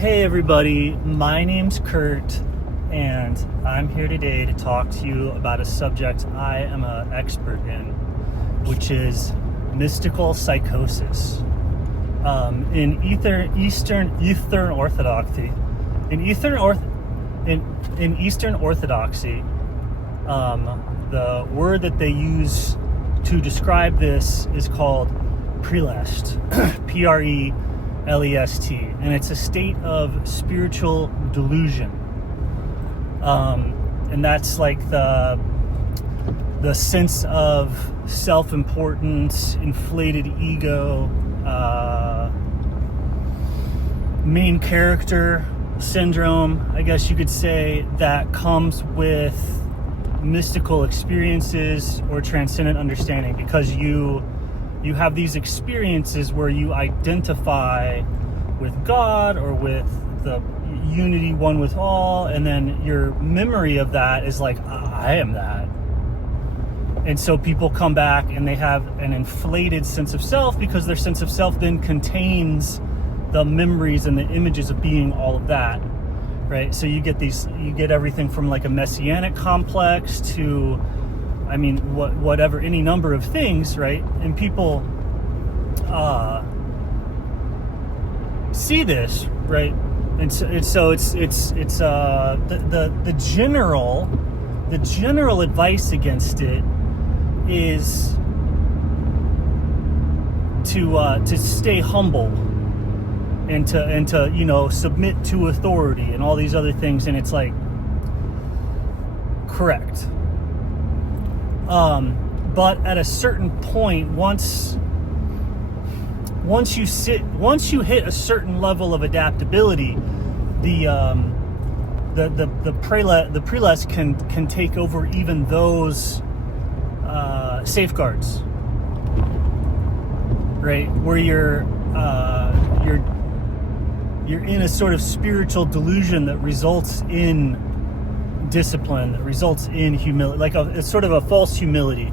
Hey everybody, my name's Kurt, and I'm here today to talk to you about a subject I am an expert in, which is mystical psychosis. In Eastern Orthodoxy, the word that they use to describe this is called Prelest, Prelest, and it's a state of spiritual delusion. And that's like the sense of self-importance, inflated ego, main character syndrome, I guess you could say, that comes with mystical experiences or transcendent understanding, because you have these experiences where you identify with God or with the unity one with all, and then your memory of that is like, I am that. And so people come back and they have an inflated sense of self, because their sense of self then contains the memories and the images of being all of that, right? So you get everything from like a messianic complex to, whatever, any number of things, right? And people see this, right? And so it's the general advice against it is to stay humble and to submit to authority and all these other things. And it's like, correct. But at a certain point, once you hit a certain level of adaptability, the Prelest can take over even those safeguards, right? Where you're in a sort of spiritual delusion that results in discipline, that results in humility, like it's sort of a false humility.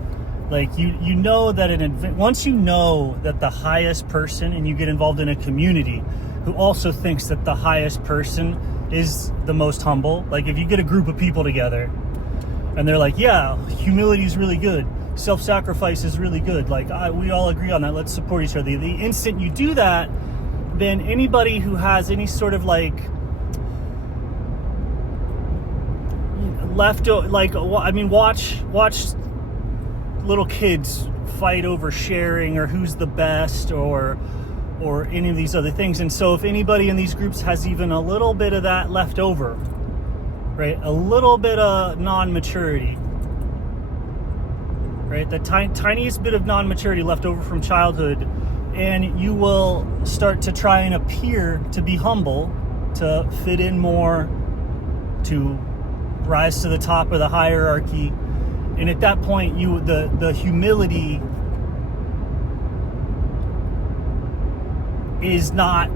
Like you know that once you know that the highest person, and you get involved in a community who also thinks that the highest person is the most humble. Like if you get a group of people together and they're like, yeah, humility is really good, self-sacrifice is really good, like we all agree on that, let's support each other. The instant you do that, then anybody who has any sort of like watch little kids fight over sharing or who's the best or any of these other things. And so if anybody in these groups has even a little bit of that left over, right, a little bit of non-maturity, right, the tiniest bit of non-maturity left over from childhood, and you will start to try and appear to be humble, to fit in more, to rise to the top of the hierarchy. And at that point, the humility is no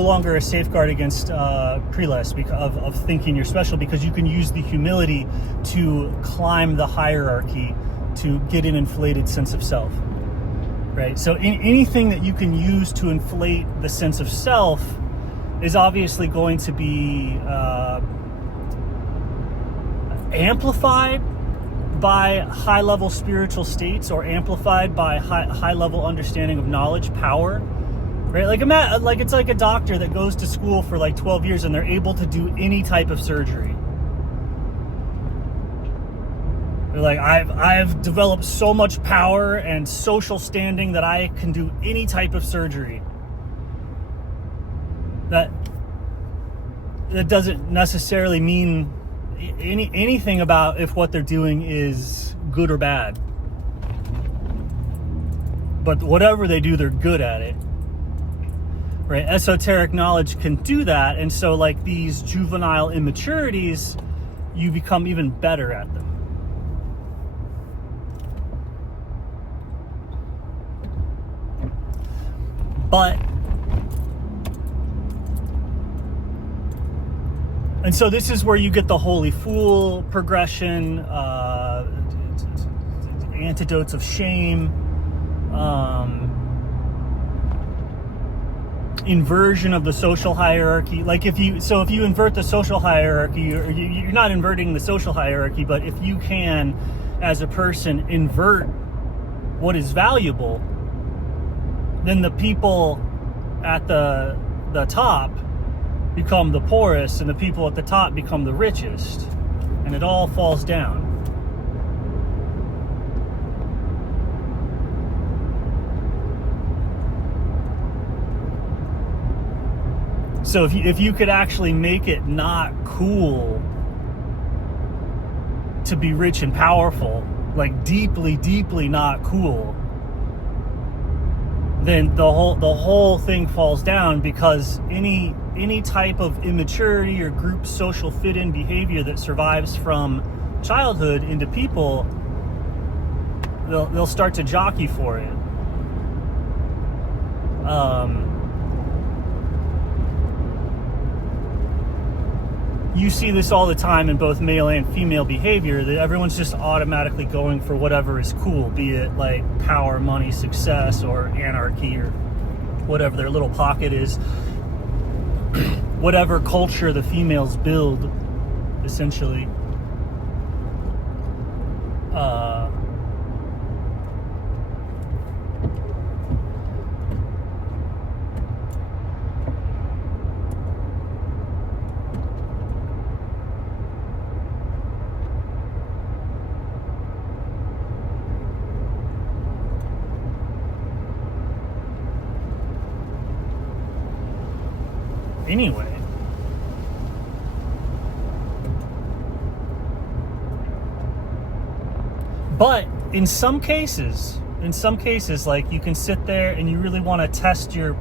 longer a safeguard against Prelest, because of thinking you're special, because you can use the humility to climb the hierarchy, to get an inflated sense of self, right? So anything that you can use to inflate the sense of self is obviously going to be amplified by high-level spiritual states, or amplified by high-level understanding of knowledge, power, right? Like it's like a doctor that goes to school for like 12 years and they're able to do any type of surgery. They're like, I've developed so much power and social standing that I can do any type of surgery. That doesn't necessarily mean anything about if what they're doing is good or bad. But whatever they do, they're good at it, right? Esoteric knowledge can do that. And so like these juvenile immaturities, you become even better at them. And so this is where you get the holy fool progression, antidotes of shame, inversion of the social hierarchy. Like if you invert the social hierarchy, or you're not inverting the social hierarchy, but if you can, as a person, invert what is valuable, then the people at the top become the poorest, and the people at the top become the richest, and it all falls down. So if you could actually make it not cool to be rich and powerful, like deeply, deeply not cool, then the whole thing falls down, because any type of immaturity or group social fit-in behavior that survives from childhood into people, they'll start to jockey for it. You see this all the time in both male and female behavior, that everyone's just automatically going for whatever is cool, be it like power, money, success, or anarchy, or whatever their little pocket is. Whatever culture the females build, essentially. Anyway, but in some cases, like, you can sit there and you really want to test your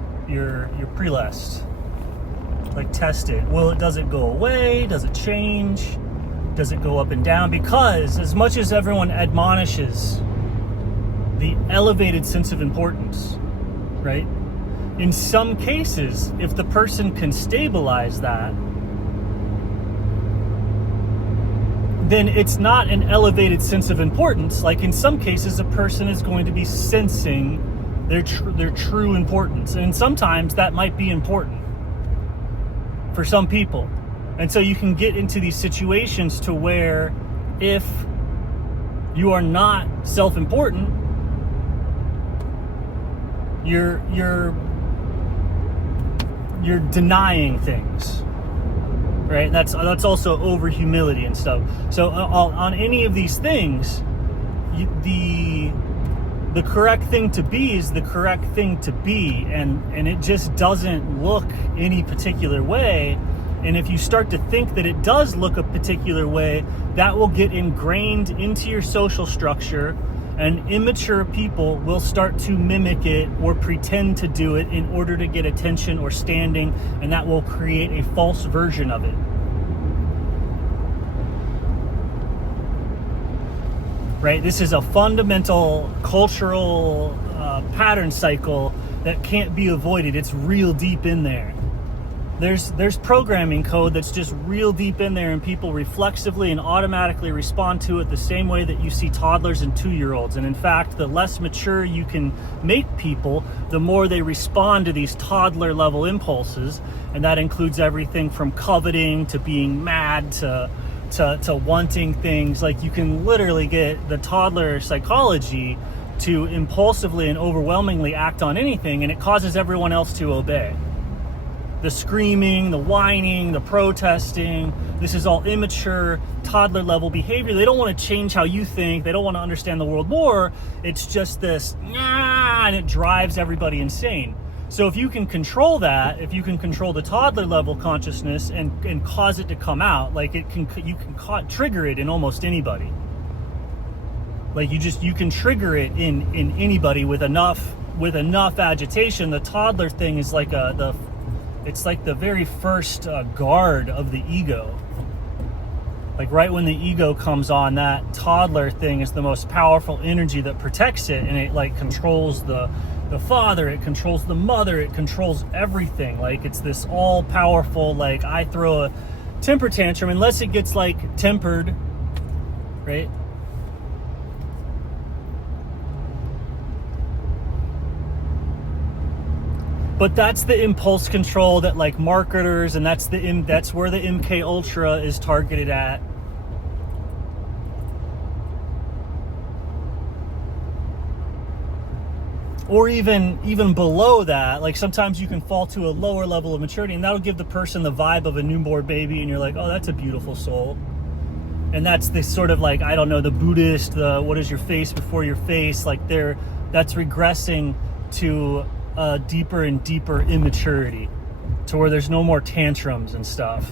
Prelest, like test it. Does it go away? Does it change? Does it go up and down? Because as much as everyone admonishes the elevated sense of importance, right? In some cases, if the person can stabilize that, then it's not an elevated sense of importance. Like, in some cases, a person is going to be sensing their true importance. And sometimes that might be important for some people. And so you can get into these situations to where, if you are not self-important, you're denying things, right? That's also over humility and stuff. So on any of these things, the correct thing to be is the correct thing to be, and it just doesn't look any particular way. And if you start to think that it does look a particular way, that will get ingrained into your social structure, and immature people will start to mimic it or pretend to do it in order to get attention or standing, and that will create a false version of it. Right? This is a fundamental cultural pattern cycle that can't be avoided. It's real deep in there. There's programming code that's just real deep in there, and people reflexively and automatically respond to it the same way that you see toddlers and 2-year-olds. And in fact, the less mature you can make people, the more they respond to these toddler level impulses. And that includes everything from coveting to being mad to wanting things. Like, you can literally get the toddler psychology to impulsively and overwhelmingly act on anything, and it causes everyone else to obey. The screaming, the whining, the protesting, this is all immature, toddler level behavior. They don't want to change how you think. They don't want to understand the world more. It's just this, and it drives everybody insane. So if you can control that, if you can control the toddler level consciousness and cause it to come out, like, you can trigger it in almost anybody. Like, you can trigger it in anybody with enough agitation. The toddler thing is like it's like the very first guard of the ego. Like, right when the ego comes on, that toddler thing is the most powerful energy that protects it, and it like controls the father, it controls the mother, it controls everything. Like, it's this all powerful, like, I throw a temper tantrum, unless it gets like tempered, right? But that's the impulse control that like marketers, and that's where the MK Ultra is targeted at. Or even below that, like sometimes you can fall to a lower level of maturity, and that'll give the person the vibe of a newborn baby, and you're like, oh, that's a beautiful soul. And that's the sort of like, I don't know, the Buddhist, what is your face before your face, like that's regressing to a deeper and deeper immaturity, to where there's no more tantrums and stuff.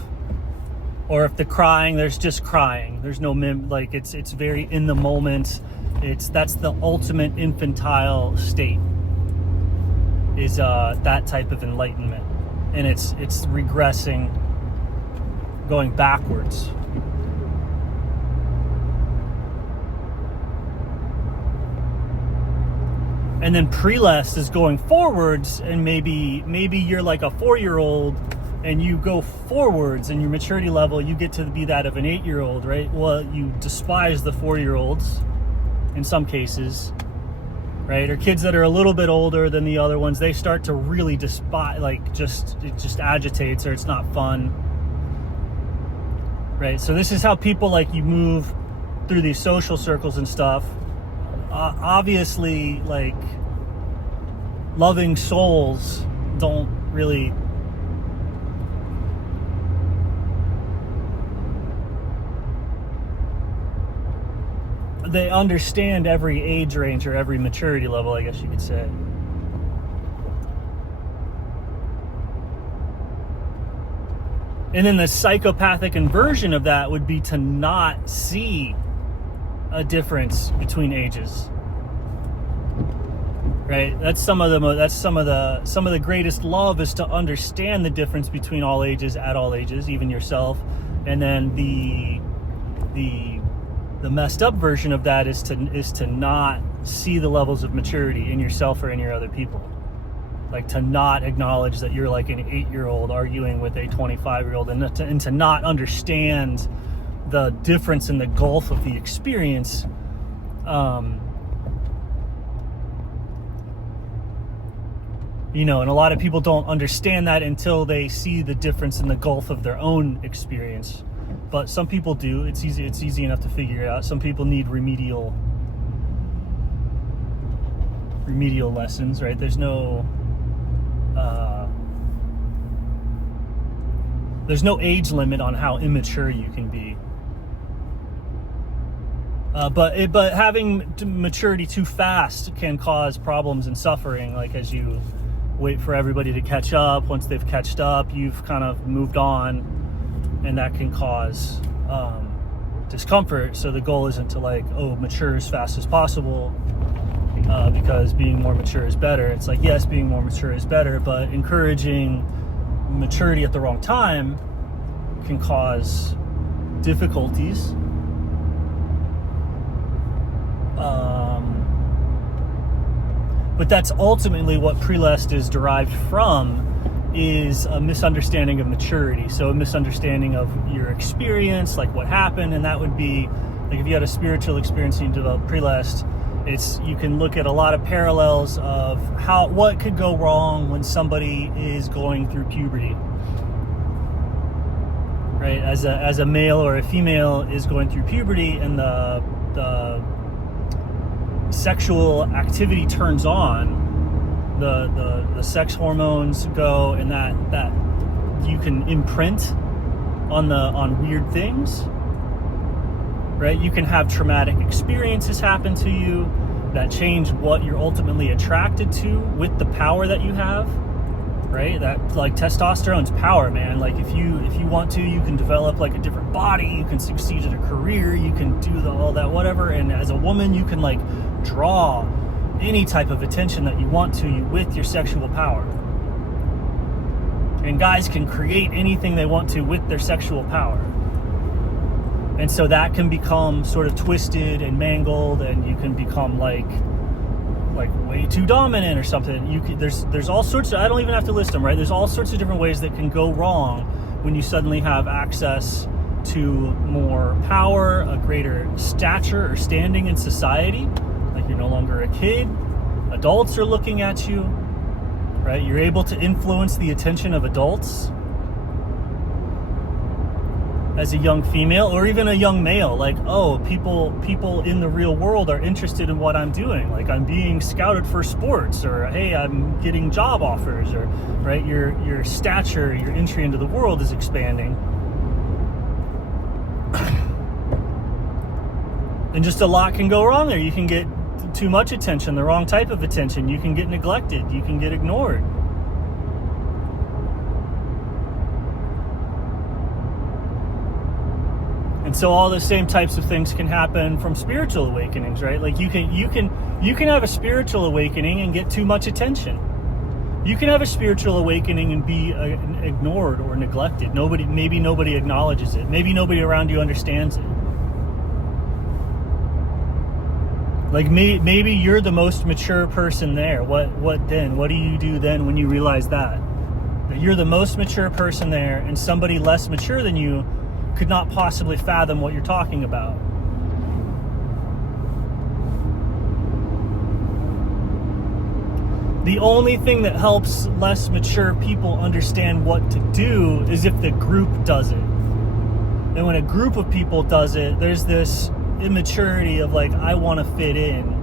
Or if the crying, there's just crying. There's no like it's very in the moment. That's the ultimate infantile state, is that type of enlightenment, and it's regressing, going backwards. And then Prelest is going forwards, and maybe you're like a 4-year-old and you go forwards in your maturity level, you get to be that of an 8-year-old, right? Well, you despise the 4-year-olds in some cases, right? Or kids that are a little bit older than the other ones, they start to really despise, like it just agitates, or it's not fun, right? So this is how people, like, you move through these social circles and stuff. Obviously, like, loving souls don't really they understand every age range or every maturity level, I guess you could say. And then the psychopathic inversion of that would be to not see a difference between ages, right? That's some of the greatest love, is to understand the difference between all ages, at all ages, even yourself. And then the messed up version of that is to not see the levels of maturity in yourself or in your other people. Like, to not acknowledge that you're like an 8-year-old arguing with a 25-year-old, and to not understand the difference in the gulf of the experience. And a lot of people don't understand that until they see the difference in the gulf of their own experience. But some people do. It's easy enough to figure it out. Some people need remedial lessons, right? There's no age limit on how immature you can be. But having maturity too fast can cause problems and suffering. Like, as you wait for everybody to catch up, once they've catched up, you've kind of moved on, and that can cause discomfort. So the goal isn't to mature as fast as possible, because being more mature is better. It's like, yes, being more mature is better, but encouraging maturity at the wrong time can cause difficulties. But that's ultimately what Prelest is derived from, is a misunderstanding of maturity. So a misunderstanding of your experience, like what happened, and that would be like if you had a spiritual experience and you develop Prelest, you can look at a lot of parallels of what could go wrong when somebody is going through puberty, right? As a male or a female is going through puberty, and the sexual activity turns on, the sex hormones go, and that you can imprint on weird things, right? You can have traumatic experiences happen to you that change what you're ultimately attracted to with the power that you have, right? That, like, testosterone's power, man. Like, if you want to, you can develop like a different body, you can succeed at a career, you can do all that, whatever. And as a woman, you can like draw any type of attention that you want to you with your sexual power. And guys can create anything they want to with their sexual power. And so that can become sort of twisted and mangled, and you can become like way too dominant or something. There's all sorts of, I don't even have to list them, right? There's all sorts of different ways that can go wrong when you suddenly have access to more power, a greater stature or standing in society. Like, you're no longer a kid. Adults are looking at you. right? You're able to influence the attention of adults as a young female, or even a young male. Like, oh, people in the real world are interested in what I'm doing. Like, I'm being scouted for sports, or hey, I'm getting job offers, or right, your stature, your entry into the world is expanding. And just a lot can go wrong there. You can get too much attention, the wrong type of attention. You can get neglected. You can get ignored. And so all the same types of things can happen from spiritual awakenings, right? Like you can have a spiritual awakening and get too much attention. You can have a spiritual awakening and be ignored or neglected. Maybe nobody acknowledges it. Maybe nobody around you understands it. Like maybe you're the most mature person there. What then? What do you do then when you realize that you're the most mature person there, and somebody less mature than you could not possibly fathom what you're talking about? The only thing that helps less mature people understand what to do is if the group does it. And when a group of people does it, there's this immaturity of like, I want to fit in.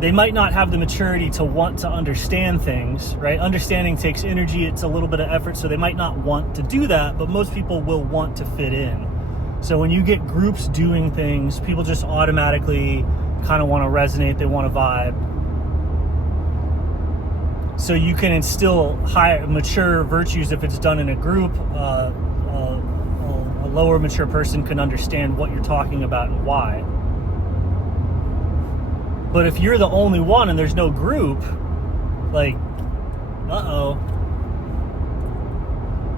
They might not have the maturity to want to understand things, right? Understanding takes energy, it's a little bit of effort, so they might not want to do that, but most people will want to fit in. So when you get groups doing things, people just automatically kind of want to resonate, they want to vibe. So you can instill high, mature virtues if it's done in a group. A lower mature person can understand what you're talking about and why. But if you're the only one and there's no group, like, uh-oh.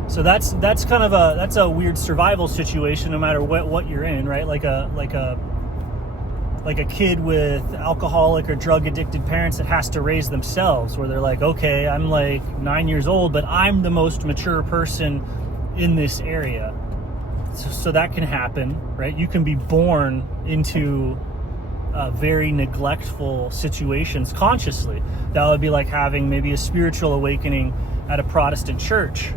So that's kind of a weird survival situation no matter what you're in, right? Like a kid with alcoholic or drug addicted parents that has to raise themselves, where they're like, okay, I'm like 9 years old, but I'm the most mature person in this area. So that can happen, right? You can be born into very neglectful situations consciously. That would be like having maybe a spiritual awakening at a Protestant church,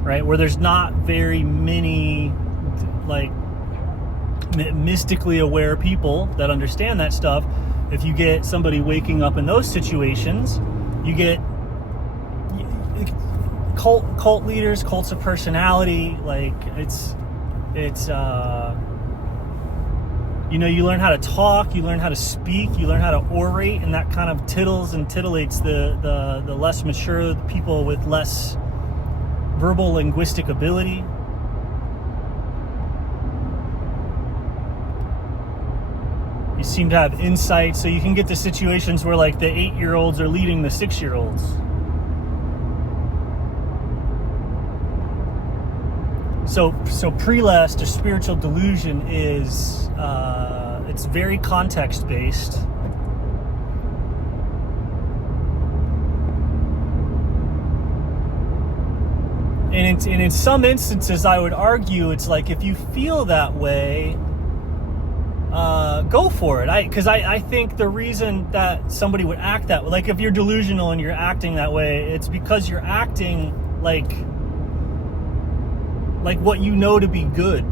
right? Where there's not very many like mystically aware people that understand that stuff. If you get somebody waking up in those situations, you get cult leaders, cults of personality. Like it's you learn how to talk, you learn how to speak, you learn how to orate, and that kind of tittles and titillates the less mature people with less verbal linguistic ability. You seem to have insight, so you can get to situations where like the 8-year-olds are leading the 6-year-olds. So Prelest, or spiritual delusion, is it's very context based. And in some instances, I would argue it's like, if you feel that way, go for it. Because I think the reason that somebody would act that way, like if you're delusional and you're acting that way, it's because you're acting like what you know to be good,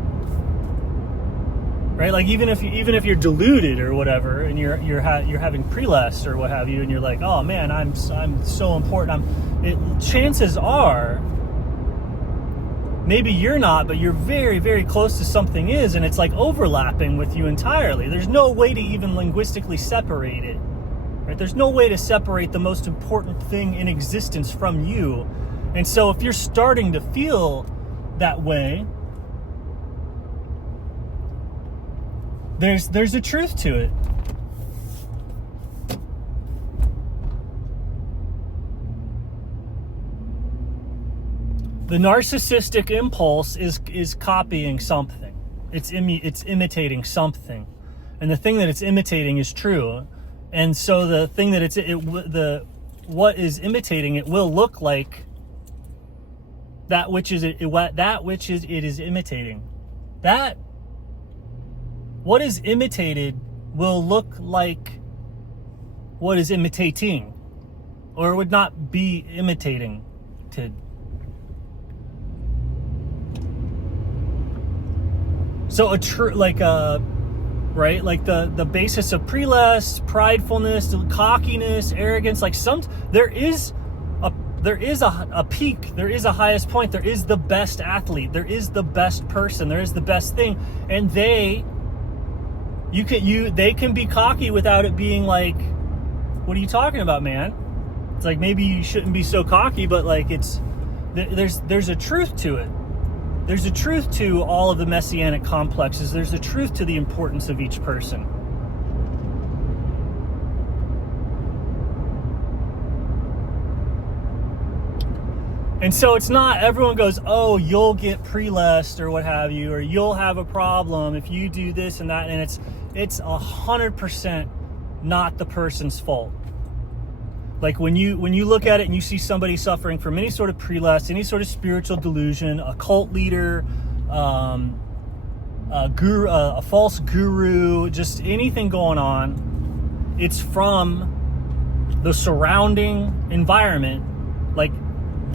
right? Like even if you're deluded or whatever, and you're having Prelest or what have you, and you're like, oh man, I'm so important. Chances are, maybe you're not, but you're very, very close to something is, and it's like overlapping with you entirely. There's no way to even linguistically separate it, right? There's no way to separate the most important thing in existence from you. And so if you're starting to feel that way, there's a truth to it. The narcissistic impulse is copying something. It's imitating something, and the thing that it's imitating is true. And so the thing that what is imitating it will look like that which is it is imitating. That what is imitated will look like what is imitating, or would not be imitating to. So a true, like a, right, like the basis of Prelest, pridefulness, cockiness, arrogance, like there is a peak, there is a highest point, there is the best athlete, there is the best person, there is the best thing, and they can be cocky without it being like, what are you talking about, man? It's like, maybe you shouldn't be so cocky, but like there's a truth to it. There's a truth to all of the messianic complexes. There's a truth to the importance of each person. And so it's not, everyone goes, oh, you'll get Prelest or what have you, or you'll have a problem if you do this and that. And it's 100% not the person's fault. Like when you look at it and you see somebody suffering from any sort of Prelest, any sort of spiritual delusion, a cult leader, a false guru, just anything going on, it's from the surrounding environment, like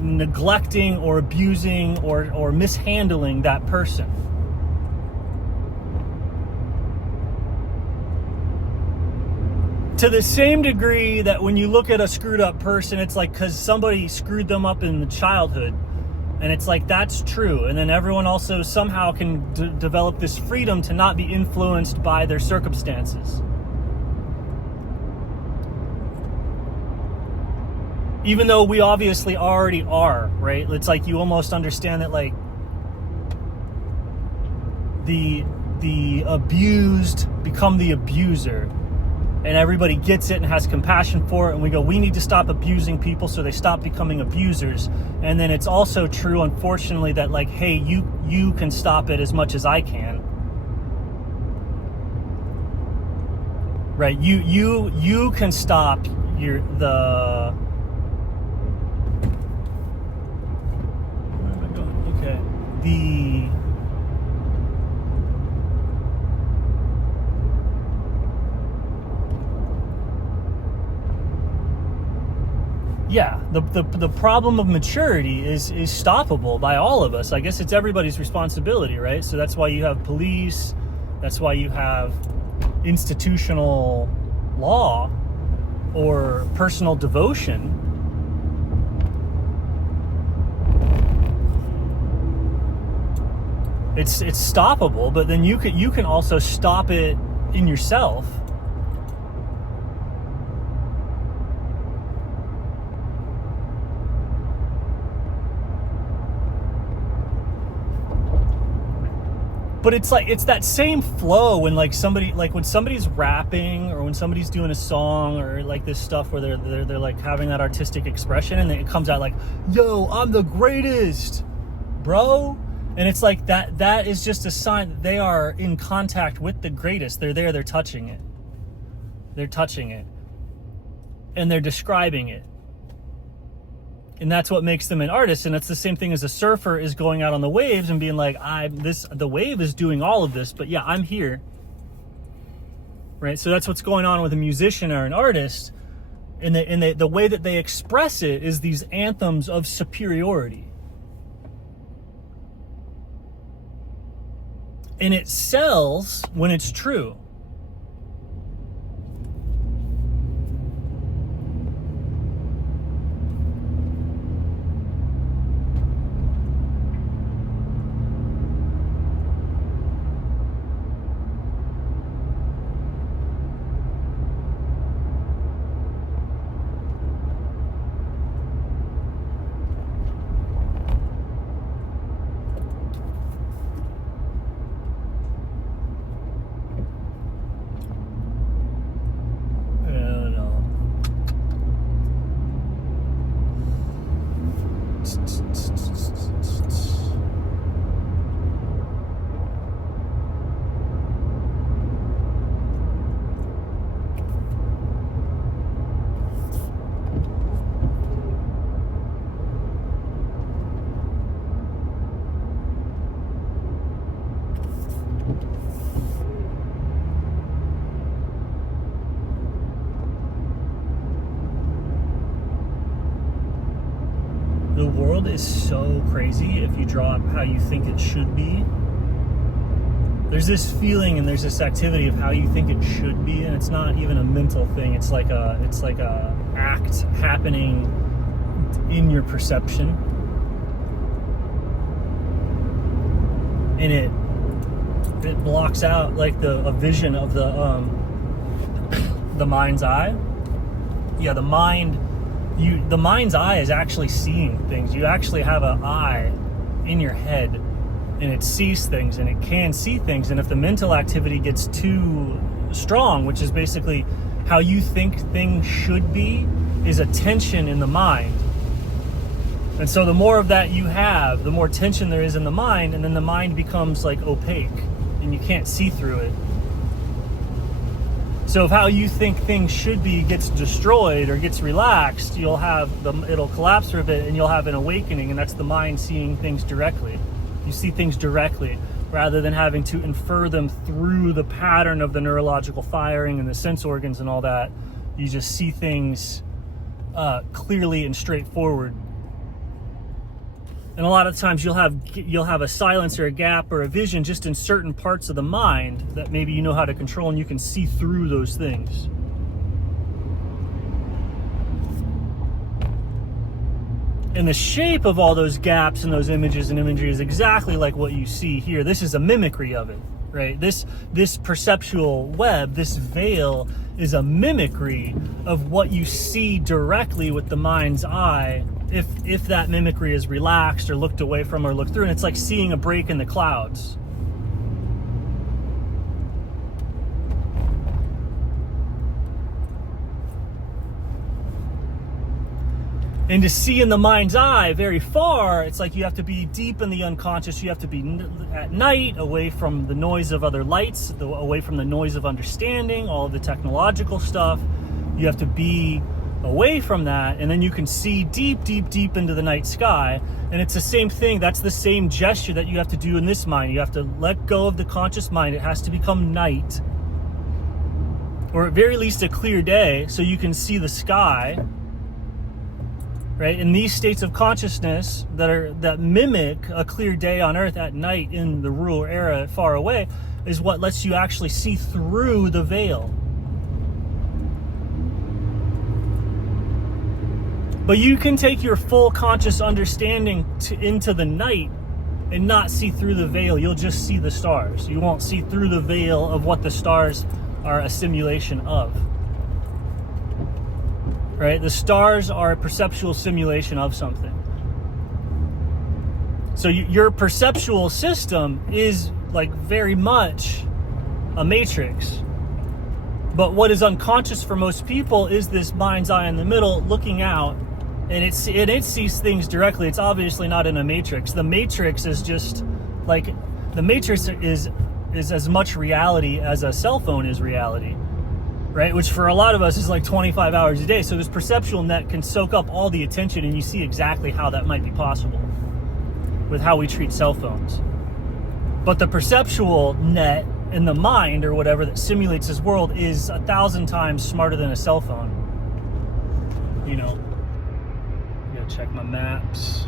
neglecting or abusing or mishandling that person. To the same degree that when you look at a screwed up person, it's like because somebody screwed them up in the childhood, and it's like, that's true. And then everyone also somehow can develop this freedom to not be influenced by their circumstances. Even though we obviously already are, right? It's like you almost understand that, like, the abused become the abuser. And everybody gets it and has compassion for it, and we go, we need to stop abusing people so they stop becoming abusers. And then it's also true, unfortunately, that like, hey, you can stop it as much as I can, right? You can stop where am I going? Okay, the problem of maturity is stoppable by all of us. I guess it's everybody's responsibility, right? So that's why you have police, that's why you have institutional law or personal devotion. It's stoppable, but then you can also stop it in yourself. But it's like, it's that same flow when like somebody, like when somebody's rapping or when somebody's doing a song or like this stuff where they're like having that artistic expression, and then it comes out like, yo, I'm the greatest, bro. And it's like that is just a sign that they are in contact with the greatest. They're there, they're touching it. They're touching it. And they're describing it. And that's what makes them an artist. And it's the same thing as a surfer is going out on the waves and being like, the wave is doing all of this, but yeah, I'm here. Right? So that's what's going on with a musician or an artist. And the way that they express it is these anthems of superiority. And it sells when it's true. The world is so crazy if you draw up how you think it should be. There's this feeling and there's this activity of how you think it should be, and it's not even a mental thing. It's like a act happening in your perception. And it blocks out like a vision of the mind's eye. Yeah, the mind's eye is actually seeing things. You actually have an eye in your head, and it sees things, and it can see things. And if the mental activity gets too strong, which is basically how you think things should be, is a tension in the mind. And so the more of that you have, the more tension there is in the mind, and then the mind becomes like opaque and you can't see through it. So if how you think things should be gets destroyed or gets relaxed, it'll collapse for a bit, and you'll have an awakening, and that's the mind seeing things directly. You see things directly rather than having to infer them through the pattern of the neurological firing and the sense organs and all that. You just see things clearly and straightforward. And a lot of times you'll have a silence or a gap or a vision just in certain parts of the mind that maybe you know how to control, and you can see through those things. And the shape of all those gaps and those images and imagery is exactly like what you see here. This is a mimicry of it, right? This perceptual web, this veil, is a mimicry of what you see directly with the mind's eye, if that mimicry is relaxed or looked away from or looked through. And it's like seeing a break in the clouds. And to see in the mind's eye very far, it's like you have to be deep in the unconscious. You have to be at night, away from the noise of other lights, away from the noise of understanding, all of the technological stuff. You have to be away from that, and then you can see deep, deep, deep into the night sky. And it's the same thing. That's the same gesture that you have to do in this mind. You have to let go of the conscious mind. It has to become night, or at very least a clear day, so you can see the sky. Right? In these states of consciousness that mimic a clear day on Earth at night in the rural era far away is what lets you actually see through the veil. But you can take your full conscious understanding into the night and not see through the veil. You'll just see the stars. You won't see through the veil of what the stars are a simulation of. Right? The stars are a perceptual simulation of something. So your perceptual system is like very much a matrix. But what is unconscious for most people is this mind's eye in the middle looking out, and it sees things directly. It's obviously not in a matrix. The matrix is just like, the matrix is as much reality as a cell phone is reality. Right? Which for a lot of us is like 25 hours a day. So this perceptual net can soak up all the attention, and you see exactly how that might be possible with how we treat cell phones. But the perceptual net in the mind, or whatever, that simulates this world is 1,000 times smarter than a cell phone. You know, I gotta check my maps.